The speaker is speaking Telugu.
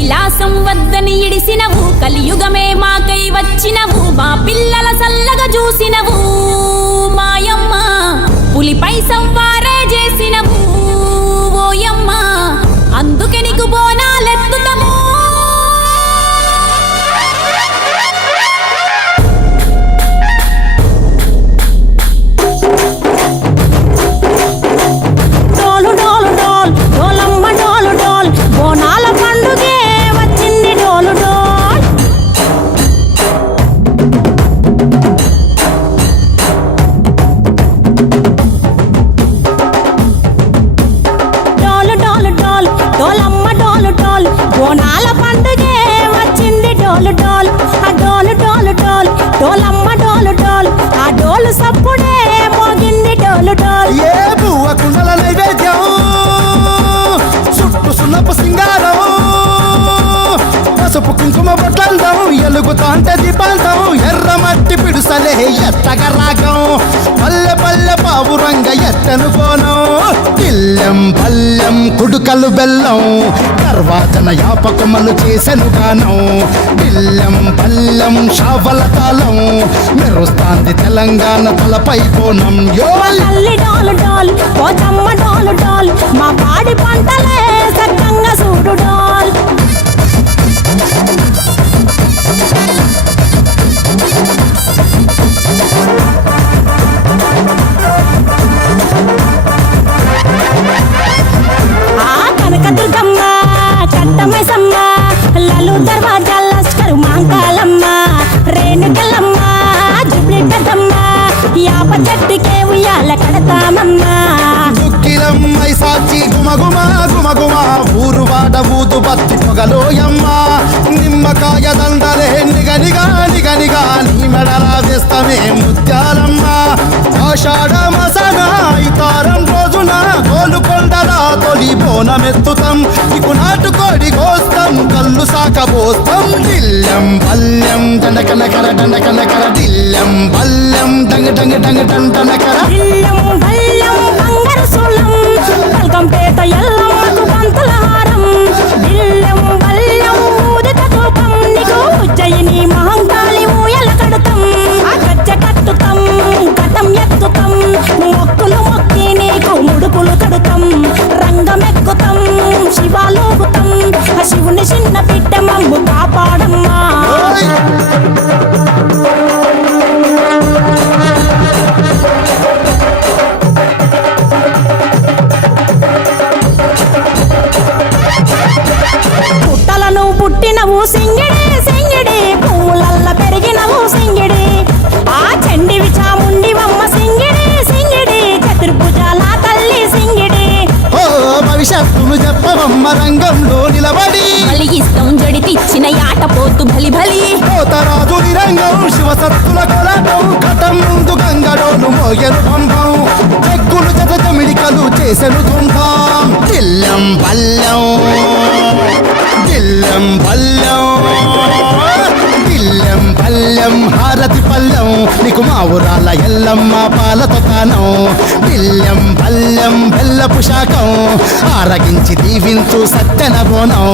కైలాసం వద్దని ఇడిసినవు, కలియుగమే మాకై వచ్చినవు, మా పిల్లల సల్లగా చూసినవు మాయమ్మ. పులిపై సవ్వారే చేసినవు ఓయమ్మ, అందుకే నీకు బోనాలెత్తుతము. బోనాల పండుగే వచ్చింది డోలు డోల్, ఆ డోలు డోలు డోల్, డోలమ్మ డోలు డోల్, ఆ డోలు సప్పుడే మోగింది డోలు డోల్. ఏ బువ్వ కుండల నైవేద్యం, చుట్టు సున్నపు సింగారం, పసుపు కుంకుమ బొట్లందం, ఎలుగుతాంటే దీపాంతం, ఎర్రమట్టి పిడుసలే ఎత్తగ రాగం, పల్లె పల్లె పావురంగ ఎత్తను కోనం, ఇల్లెం పల్లెం కుడుకలు బెల్లం, తర్వాతన యాపకమలు చేసెను గానం, ఇల్లెం పల్లెం షావల తాళం, మెరుస్తాంది తెలంగాణ తలపై కోణం. తల్లి డోలు డోల్, పోచమ్మ డోలు డోల్, మా పాడి పంటలే సక్కంగా చూడు డోల్. కనకదుర్గమ్మ కట్టమైసమ్మ, లలు దర్వాజా లస్కరు మాంకాలమ్మ, రేణుకలమ్మ జుబ్లి పెద్దమ్మ, యాప చెట్టుకే ఉయ్యాల కడతామమ్మ. దుఃఖిలమ్మై సాచి గుమగుమ గుమగుమ, ఊరు వాడ ఊదు బత్తి పొగలోయమ్మ, నిమ్మకాయ దండలే నిగనిగా నిగనిగా, నీ మెడలా వేస్తమే ముత్యాలమ్మ. ఆషాఢ మసన ఇతారం రోజున గోలుకొండల తొలి బోనమెత్తుతాం, నీకు నాటుకోడి కోస్తాం, కళ్ళు సాకబోస్తాం, దిల్లెం పల్లెం దండకనకర దండకనకర, దిల్లెం పల్లెం డంగ డంగ డంగ డండనకర, దిల్లెం పల్లెం బంగారు సోలం, పల్కంపేట ఎల్లమ్మకు పంతుల హారం, దిల్లెం పల్లెం ఊదిత ధూపం, నీకు ఉజ్జయిని మహంకాళి ఊయల కడుతాం, ఆ గజ్జ కట్టుతాం, కటం ఎత్తుతాం, మొక్కులు మొక్కి నీకు ముడుపులు కడుతాం, రంగమెక్కుతాం, శివాలోగుతాం, ఆ శివుని చిన్న బిడ్డ మమ్ము కాపాడమ్మా. పుట్టలను పుట్టినవు సింగిడి సింగిడి, పువ్వులల్ల పెరిగినవు సింగిడి, ఆ చండివి చాముండివమ్మ సింగిడి సింగిడి, చతుర్భుజాల తల్లి సింగిడి. ఓ భవిష్యత్తును చెప్పవమ్మ రంగంలో నిలబడి, బలిగిస్తాం జడితిచ్చిన యాట పోతు బలి బలి, పోతరాజు నిరంగం శివసత్తుల కొలాటం, కటం ముందు గంగడోను మోయను పంపం, చెక్కులు చమిడికలు చేసెను తుంటాం, దిల్లెం పల్లెం దిల్లెం పల్లెం దిల్లెం పల్లెం హారతి పల్లెం, నీకు మా ఊరాల ఎల్లమ్మ పాలతో తానం, దిల్లెం పల్లెం బెల్లపు శాఖం, ఆరగించి దీవించు సత్తెన బోనం.